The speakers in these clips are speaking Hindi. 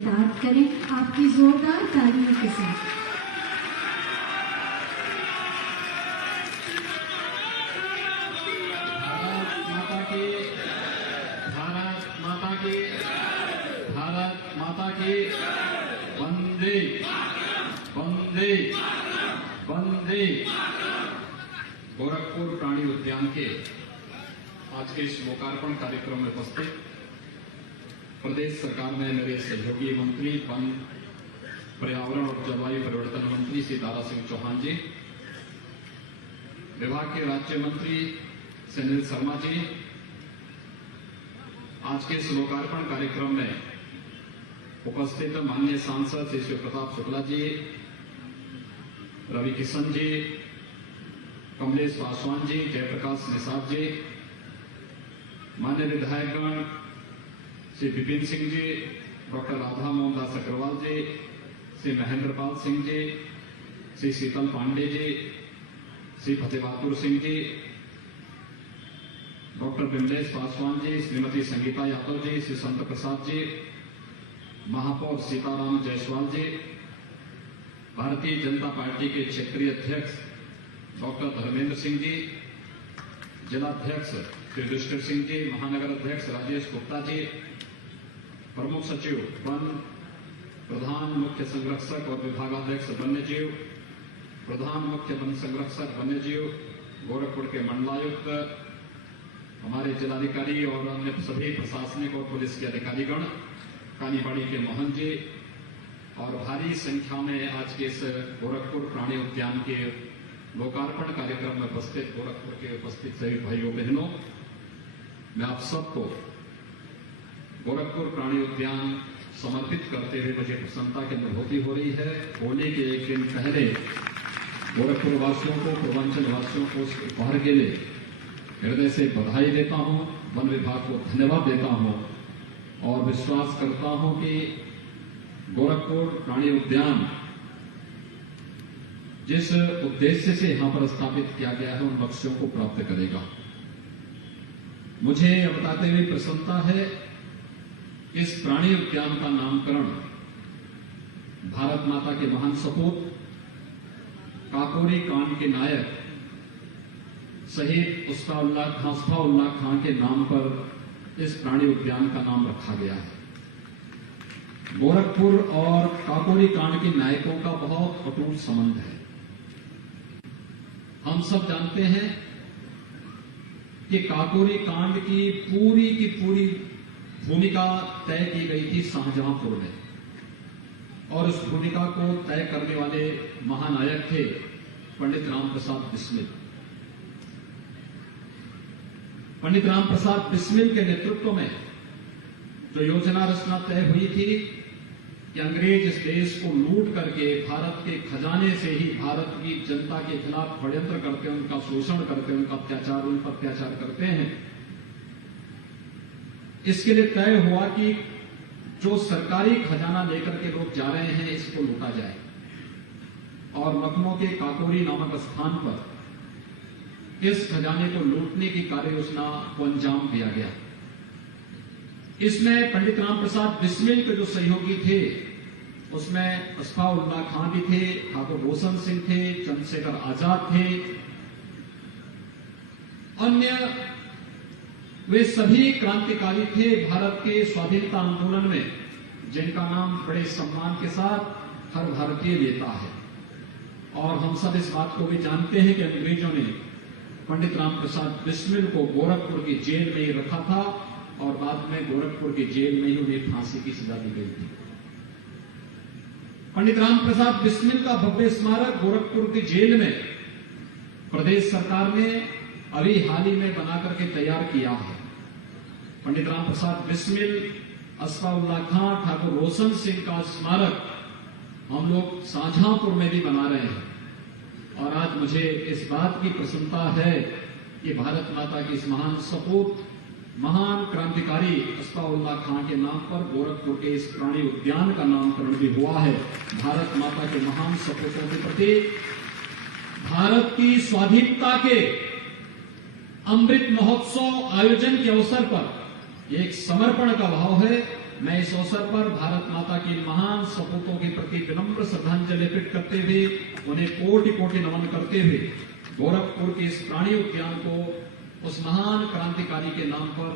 याद करें आपकी जोरदार तालियों के साथ। भारत माता की, भारत माता की, भारत माता की, वंदे वंदे वंदे। गोरखपुर प्राणी उद्यान के आज के इस लोकार्पण कार्यक्रम में उपस्थित प्रदेश सरकार में मेरे सहयोगी मंत्री वन, पर्यावरण और जलवायु परिवर्तन मंत्री श्री दारा सिंह चौहान जी, विभाग के राज्य मंत्री सुनील शर्मा जी, आज के इस लोकार्पण कार्यक्रम में उपस्थित माननीय सांसद श्री शिव प्रताप शुक्ला जी, रवि किशन जी, कमलेश पासवान जी, जयप्रकाश निषाद जी, माननीय विधायकगण श्री विपिन सिंह जी, डॉक्टर राधा मोहन दास अग्रवाल जी, श्री महेंद्र पाल सिंह जी, श्री शीतल पांडे जी, श्री फतेह बहादुर सिंह जी, डॉक्टर विमलेश पासवान जी, श्रीमती संगीता यादव जी, श्री संत प्रसाद जी, महापौर सीताराम जायसवाल जी, भारतीय जनता पार्टी के क्षेत्रीय अध्यक्ष डॉक्टर धर्मेंद्र सिंह जी, जिलाध्यक्ष श्री युधिष्ठिर सिंह जी, महानगर अध्यक्ष राजेश गुप्ता जी, प्रमुख सचिव वन, प्रधान मुख्य संरक्षक और विभागाध्यक्ष वन्यजीव, प्रधान मुख्य वन संरक्षक वन्यजीव, गोरखपुर के मंडलायुक्त, हमारे जिलाधिकारी और अन्य सभी प्रशासनिक और पुलिस के अधिकारीगण, कालीबाड़ी के मोहन जी और भारी संख्या में आज के इस गोरखपुर प्राणी उद्यान के लोकार्पण कार्यक्रम में उपस्थित गोरखपुर के उपस्थित सभी भाइयों बहनों, मैं आप सबको गोरखपुर प्राणी उद्यान समर्पित करते हुए मुझे प्रसन्नता की अनुभूति हो रही है। होली के एक दिन पहले गोरखपुर वासियों को, पूर्वांचल वासियों को उस उपहार के लिए हृदय से बधाई देता हूं, वन विभाग को धन्यवाद देता हूं और विश्वास करता हूं कि गोरखपुर प्राणी उद्यान जिस उद्देश्य से यहां पर स्थापित किया गया है उन लक्ष्यों को प्राप्त करेगा। मुझे बताते हुए प्रसन्नता है, इस प्राणी उद्यान का नामकरण भारत माता के महान सपूत काकोरी कांड के नायक शहीद हंसफा उल्लाह खां के नाम पर इस प्राणी उद्यान का नाम रखा गया है। गोरखपुर और काकोरी कांड के नायकों का बहुत अटूट संबंध है। हम सब जानते हैं कि काकोरी कांड की पूरी भूमिका तय की गई थी शाहजहांपुर में और उस भूमिका को तय करने वाले महानायक थे पंडित राम प्रसाद बिस्मिल। पंडित राम प्रसाद बिस्मिल के नेतृत्व में जो योजना रचना तय हुई थी कि अंग्रेज इस देश को लूट करके भारत के खजाने से ही भारत की जनता के खिलाफ षड्यंत्र करते हैं, उनका शोषण करते हैं, उन पर अत्याचार करते हैं। इसके लिए तय हुआ कि जो सरकारी खजाना लेकर के लोग जा रहे हैं इसको लूटा जाए और लखनऊ के काकोरी नामक स्थान पर इस खजाने को लूटने की कार्य योजना को अंजाम दिया गया। इसमें पंडित राम प्रसाद बिस्मिल के जो सहयोगी थे उसमें हंसफा उल्लाह खां भी थे, ठाकुर रोशन सिंह थे, चंद्रशेखर आजाद थे, अन्य वे सभी क्रांतिकारी थे भारत के स्वाधीनता आंदोलन में, जिनका नाम बड़े सम्मान के साथ हर भारतीय लेता है। और हम सब इस बात को भी जानते हैं कि अंग्रेजों ने पंडित राम प्रसाद बिस्मिल को गोरखपुर की जेल में ही रखा था और बाद में गोरखपुर की जेल में ही उन्हें फांसी की सजा दी गई थी। पंडित राम प्रसाद बिस्मिल का भव्य स्मारक गोरखपुर की जेल में प्रदेश सरकार ने अभी हाल ही में बनाकर के तैयार किया है। पंडित राम प्रसाद बिस्मिल, हंसफा उल्लाह खां, ठाकुर रोशन सिंह का स्मारक हम लोग शाहजहांपुर में भी बना रहे हैं और आज मुझे इस बात की प्रसन्नता है कि भारत माता की इस महान सपूत, महान क्रांतिकारी हंसफा उल्लाह खां के नाम पर गोरखपुर के इस प्राणी उद्यान का नामकरण भी हुआ है। भारत माता के महान सपूतों के प्रति भारत की स्वाधीनता के अमृत महोत्सव आयोजन के अवसर पर एक समर्पण का भाव है मैं इस अवसर पर भारत माता की महान सपूतों के प्रति विनम्र श्रद्धांजलि अर्पित करते हुए उन्हें कोटि कोटि नमन करते हुए गोरखपुर के इस प्राणी उद्यान को उस महान क्रांतिकारी के नाम पर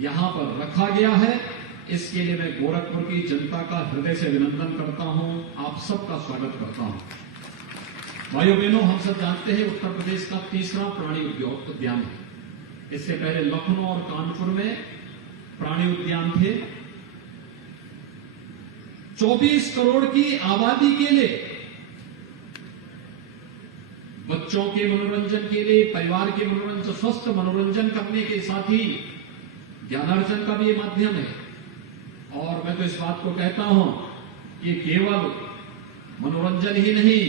यहाँ पर रखा गया है। इसके लिए मैं गोरखपुर की जनता का हृदय से अभिनंदन करता हूँ, आप सबका स्वागत करता हूँ। भाइयों बहनों, हम सब जानते हैं उत्तर प्रदेश का तीसरा प्राणी उद्यान है। इससे पहले लखनऊ और कानपुर में प्राणी उद्यान थे। 24 करोड़ की आबादी के लिए, बच्चों के मनोरंजन के लिए, परिवार के मनोरंजन, स्वस्थ मनोरंजन करने के साथ ही ज्ञानार्जन का भी ये माध्यम है। और मैं तो इस बात को कहता हूं कि केवल मनोरंजन ही नहीं,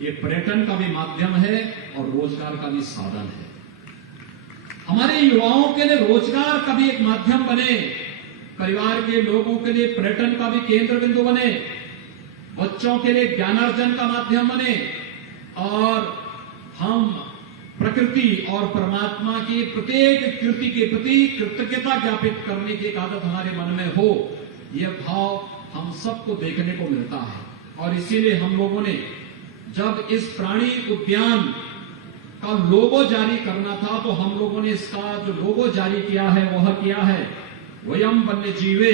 ये पर्यटन का भी माध्यम है और रोजगार का भी साधन है। हमारे युवाओं के लिए रोजगार का भी एक माध्यम बने, परिवार के लोगों के लिए पर्यटन का भी केंद्र बिंदु बने, बच्चों के लिए ज्ञानार्जन का माध्यम बने और हम प्रकृति और परमात्मा की प्रत्येक कृति के प्रति कृतज्ञता ज्ञापित करने की एक आदत हमारे मन में हो, यह भाव हम सबको देखने को मिलता है। और इसीलिए हम लोगों ने जब इस प्राणी उद्यान का लोगो जारी करना था तो हम लोगों ने इसका जो लोगो जारी किया है वह किया है वयम वन्य जीवे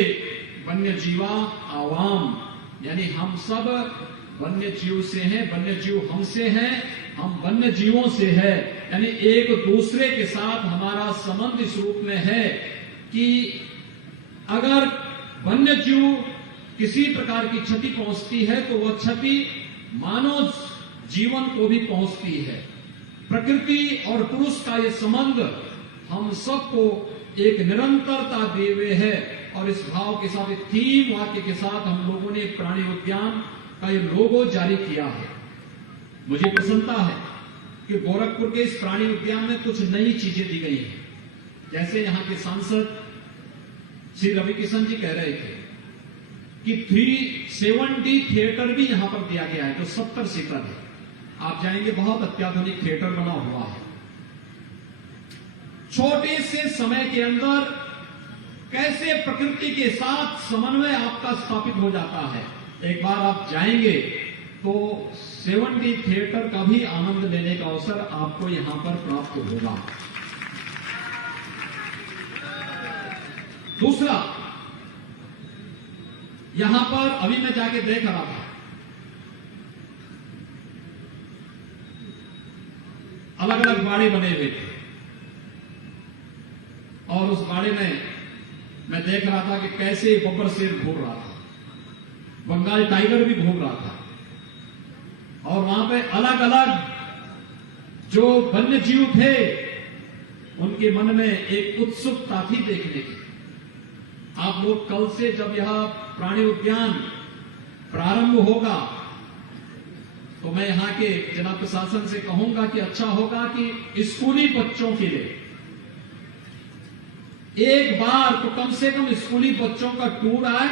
वन्य जीवा आवाम, यानी हम सब वन्य जीव से हैं, वन्य जीव हमसे हैं, हम वन्य जीवों से है। यानी एक दूसरे के साथ हमारा संबंध इस रूप में है कि अगर वन्य जीव किसी प्रकार की क्षति पहुंचती है तो वह क्षति मानव जीवन को भी पहुंचती है। प्रकृति और पुरुष का यह संबंध हम सबको एक निरंतरता दिए हुए है और इस भाव के साथ, एक थीम वाक्य के साथ हम लोगों ने प्राणी उद्यान का ये लोगो जारी किया है। मुझे प्रसन्नता है कि गोरखपुर के इस प्राणी उद्यान में कुछ नई चीजें दी गई हैं। जैसे यहाँ के सांसद श्री रवि किशन जी कह रहे थे कि 370 थिएटर भी यहां पर दिया गया है, जो 70 सीटर है। आप जाएंगे, बहुत अत्याधुनिक थिएटर बना हुआ है। छोटे से समय के अंदर कैसे प्रकृति के साथ समन्वय आपका स्थापित हो जाता है। एक बार आप जाएंगे तो 70 थिएटर का भी आनंद लेने का अवसर आपको यहां पर प्राप्त होगा। दूसरा, यहां पर अभी मैं जाके देख रहा था, अलग अलग बाड़े बने हुए थे और उस बाड़े में मैं देख रहा था कि कैसे बब्बर शेर घूम रहा था, बंगाल टाइगर भी घूम रहा था और वहां पे अलग अलग जो वन्य जीव थे उनके मन में एक उत्सुकता थी देखने की। आप लोग कल से जब यह प्राणी उद्यान प्रारंभ होगा तो मैं यहां के जिला प्रशासन से कहूंगा कि अच्छा होगा कि स्कूली बच्चों के लिए एक बार तो कम से कम स्कूली बच्चों का टूर आए,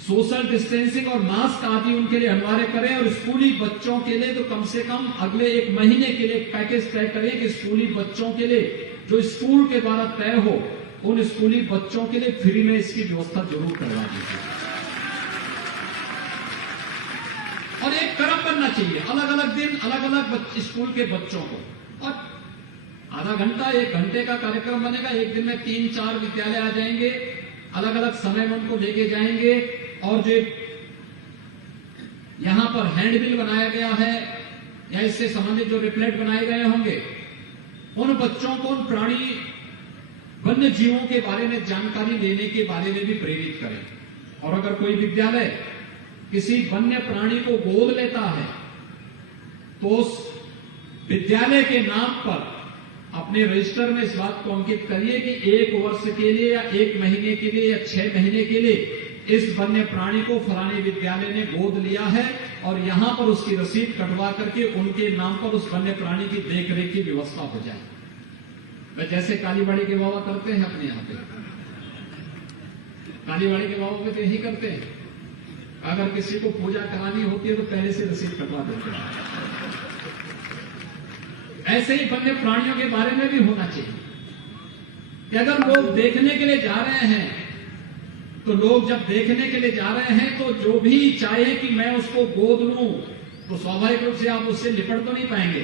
सोशल डिस्टेंसिंग और मास्क आदि उनके लिए अनिवार्य करें और स्कूली बच्चों के लिए तो कम से कम अगले 1 महीने के लिए पैकेज तय करें कि स्कूली बच्चों के लिए जो स्कूल के द्वारा तय हो, उन स्कूली बच्चों के लिए फ्री में इसकी व्यवस्था जरूर करवा दीजिए। और एक क्रम बनना चाहिए, अलग अलग दिन अलग अलग स्कूल के बच्चों को, और आधा घंटा 1 घंटे का कार्यक्रम बनेगा। एक दिन में 3-4 विद्यालय आ जाएंगे, अलग अलग समय में उनको लेके जाएंगे और जो यहां पर हैंडबिल बनाया गया है या इससे संबंधित जो रिप्लेट बनाए गए होंगे, उन बच्चों को उन प्राणी वन्य जीवों के बारे में जानकारी लेने के बारे में भी प्रेरित करें। और अगर कोई विद्यालय किसी वन्य प्राणी को गोद लेता है तो उस विद्यालय के नाम पर अपने रजिस्टर में इस बात को अंकित करिए कि 1 वर्ष के लिए या 1 महीने के लिए या 6 महीने के लिए इस वन्य प्राणी को फलाने विद्यालय ने गोद लिया है और यहां पर उसकी रसीद कटवा करके उनके नाम पर उस वन्य प्राणी की देखरेख की व्यवस्था हो जाए। वह जैसे कालीबाड़ी के बाबा करते हैं अपने यहां पे, कालीबाड़ी के बाबा पे तो यही करते हैं, अगर किसी को पूजा करानी होती है तो पहले से रसीद कटवा देते हैं। ऐसे ही वन्य प्राणियों के बारे में भी होना चाहिए कि अगर लोग देखने के लिए जा रहे हैं तो लोग जब देखने के लिए जा रहे हैं तो जो भी चाहे कि मैं उसको गोद लूं, तो स्वाभाविक रूप से आप उससे लिपट तो नहीं पाएंगे,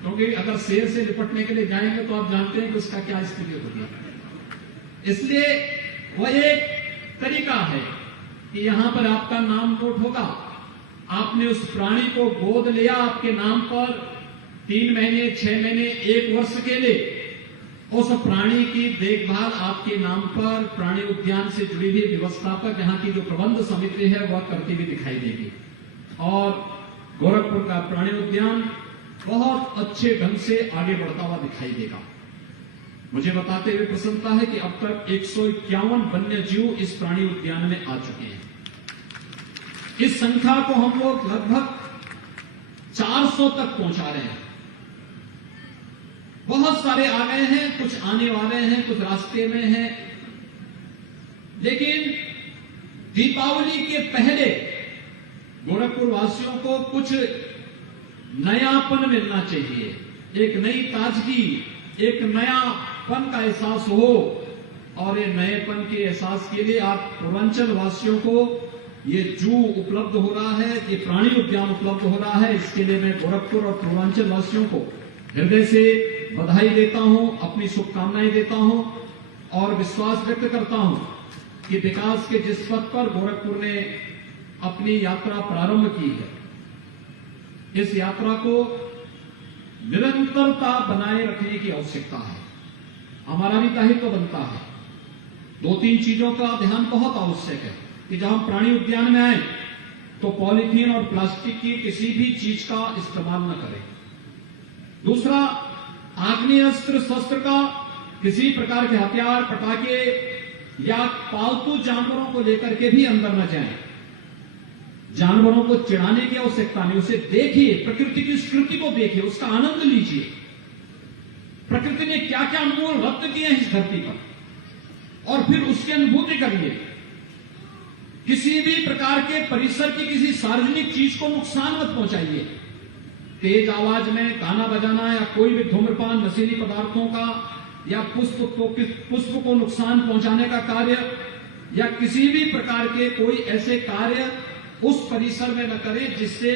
क्योंकि अगर शेर से लिपटने के लिए जाएंगे तो आप जानते हैं कि उसका क्या स्थिति होगी। इसलिए वह एक तरीका है कि यहां पर आपका नाम नोट होगा, आपने उस प्राणी को गोद लिया आपके नाम पर 3 महीने, 6 महीने, 1 वर्ष के लिए, उस प्राणी की देखभाल आपके नाम पर प्राणी उद्यान से जुड़ी हुई व्यवस्थापक यहाँ की जो प्रबंध समिति है वह करती हुई दिखाई देगी। और गोरखपुर का प्राणी उद्यान बहुत अच्छे ढंग से आगे बढ़ता हुआ दिखाई देगा। मुझे बताते हुए प्रसन्नता है कि अब तक 151 वन्य जीव इस प्राणी उद्यान में आ चुके हैं। इस संख्या को हम लोग लगभग 400 तक पहुंचा रहे हैं। बहुत सारे आ गए हैं, कुछ आने वाले हैं, कुछ रास्ते में हैं, लेकिन दीपावली के पहले गोरखपुर वासियों को कुछ नयापन मिलना चाहिए, एक नई ताजगी, एक नयापन का एहसास हो। और ये नएपन के एहसास के लिए आप पूर्वांचल वासियों को ये जू उपलब्ध हो रहा है, ये प्राणी उद्यान उपलब्ध हो रहा है, इसके लिए मैं गोरखपुर और पूर्वांचल वासियों को हृदय से बधाई देता हूं, अपनी शुभकामनाएं देता हूं और विश्वास व्यक्त करता हूं कि विकास के जिस पथ पर गोरखपुर ने अपनी यात्रा प्रारंभ की है, इस यात्रा को निरंतरता बनाए रखने की आवश्यकता है। हमारा भी दायित्व बनता है। 2-3 चीजों का ध्यान बहुत आवश्यक है कि जब हम प्राणी उद्यान में आए तो पॉलीथीन और प्लास्टिक की किसी भी चीज का इस्तेमाल न करें। दूसरा, आग्नेय अस्त्र शस्त्र का, किसी प्रकार के हथियार, पटाखे या पालतू जानवरों को लेकर के भी अंदर न जाएं। जानवरों को चिढ़ाने की आवश्यकता नहीं, उसे देखिए, प्रकृति की उस कृति को देखिए, उसका आनंद लीजिए। प्रकृति ने क्या क्या अनमोल रत्न किए हैं इस धरती पर, और फिर उसकी अनुभूति करिए। किसी भी प्रकार के परिसर की किसी सार्वजनिक चीज को नुकसान मत पहुंचाइए। तेज आवाज में गाना बजाना या कोई भी धूम्रपान, नशीली पदार्थों का या पुष्प को नुकसान पहुंचाने का कार्य या किसी भी प्रकार के कोई ऐसे कार्य उस परिसर में न करें जिससे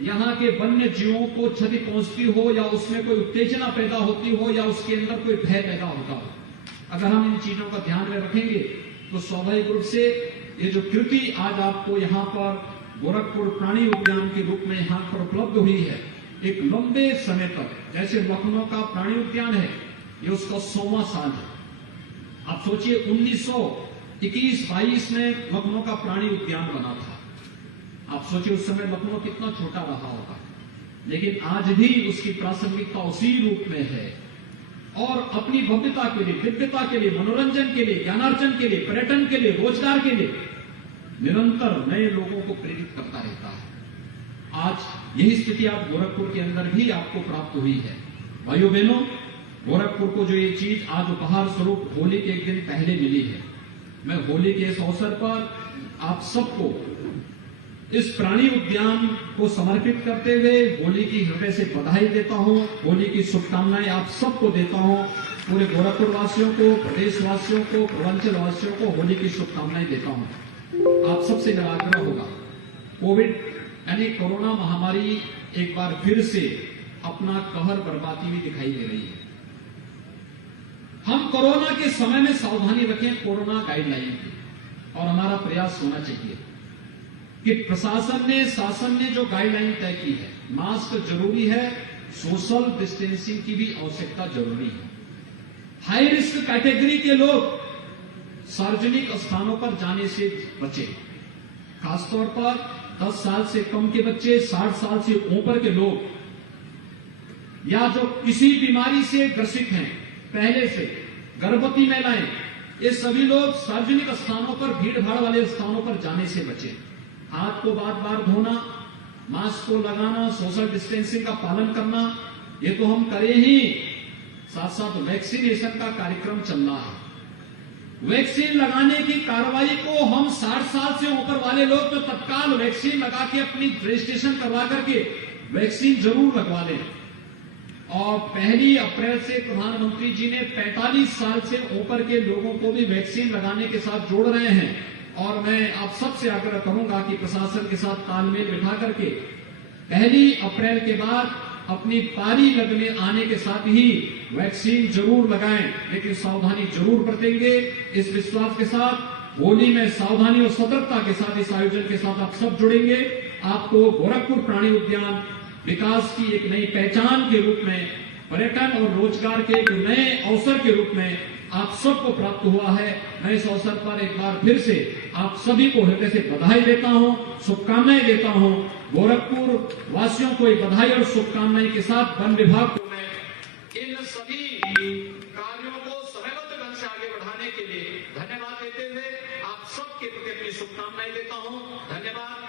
यहां के वन्य जीवों को क्षति पहुंचती हो या उसमें कोई उत्तेजना पैदा होती हो या उसके अंदर कोई भय पैदा होता हो। अगर हम इन चीजों का ध्यान में रखेंगे तो स्वाभाविक रूप से ये जो कृति आज आपको यहाँ पर गोरखपुर प्राणी उद्यान के रूप में यहाँ पर उपलब्ध हुई है, एक लंबे समय तक, जैसे लखनऊ का प्राणी उद्यान है, ये उसका 100वां साल है। आप सोचिए 1921-22 में लखनऊ का प्राणी उद्यान बना था। आप सोचिए उस समय लखनऊ कितना छोटा रहा होगा, लेकिन आज भी उसकी प्रासंगिकता उसी रूप में है और अपनी भव्यता के लिए, दिव्यता के लिए, मनोरंजन के लिए, ज्ञानार्जन के लिए, पर्यटन के लिए, रोजगार के लिए निरंतर नए लोगों को प्रेरित करता रहता है। आज यही स्थिति आप गोरखपुर के अंदर भी आपको प्राप्त हुई है। भाइयों बहनों, गोरखपुर को जो ये चीज आज उपहार स्वरूप होली के एक दिन पहले मिली है, मैं होली के इस अवसर पर आप सबको इस प्राणी उद्यान को समर्पित करते हुए होली की हृदय से बधाई देता हूं, होली की शुभकामनाएं आप सबको देता हूं। पूरे गोरखपुर वासियों को, प्रदेश वासियों को, पूर्वांचल वासियों को होली की शुभकामनाएं देता हूं। आप सबसे मेरा आग्रह होगा, कोविड यानी कोरोना महामारी एक बार फिर से अपना कहर बरपाती हुई दिखाई दे रही है। हम कोरोना के समय में सावधानी रखें कोरोना गाइडलाइन की, और हमारा प्रयास होना चाहिए कि प्रशासन ने, शासन ने जो गाइडलाइन तय की है, मास्क जरूरी है, सोशल डिस्टेंसिंग की भी आवश्यकता जरूरी है। हाई रिस्क कैटेगरी के लोग सार्वजनिक स्थानों पर जाने से बचें। खासतौर पर 10 साल से कम के बच्चे, 60 साल से ऊपर के लोग, या जो किसी बीमारी से ग्रसित हैं पहले से, गर्भवती महिलाएं, ये सभी लोग सार्वजनिक स्थानों पर, भीड़ भाड़ वाले स्थानों पर जाने से बचें। हाथ को बार बार धोना, मास्क को लगाना, सोशल डिस्टेंसिंग का पालन करना, ये तो हम करें ही, साथ साथ वैक्सीनेशन का कार्यक्रम चल रहा है। वैक्सीन लगाने की कार्रवाई को हम 60 साल से ऊपर वाले लोग तो तत्काल वैक्सीन लगा के अपनी रजिस्ट्रेशन करवा करके वैक्सीन जरूर लगवा लें। और 1 अप्रैल से प्रधानमंत्री जी ने 45 साल से ऊपर के लोगों को भी वैक्सीन लगाने के साथ जोड़ रहे हैं। और मैं आप सबसे आग्रह करूंगा कि प्रशासन के साथ तालमेल बिठा करके 1 अप्रैल के बाद अपनी पारी लगने आने के साथ ही वैक्सीन जरूर लगाएं, लेकिन सावधानी जरूर बरतेंगे। इस विश्वास के साथ होली में सावधानी और सतर्कता के साथ इस आयोजन के साथ आप सब जुड़ेंगे। आपको गोरखपुर प्राणी उद्यान विकास की एक नई पहचान के रूप में, पर्यटन और रोजगार के एक नए अवसर के रूप में आप सबको प्राप्त हुआ है। मैं इस अवसर पर एक बार फिर से आप सभी को हृदय से बधाई देता हूं, शुभकामनाएं देता हूं। गोरखपुर वासियों को एक बधाई और शुभकामनाएं के साथ वन विभाग को मैं इन सभी कार्यों को समयबद्ध ढंग से आगे बढ़ाने के लिए धन्यवाद देते हुए आप सबके प्रति अपनी शुभकामनाएं देता हूं। धन्यवाद।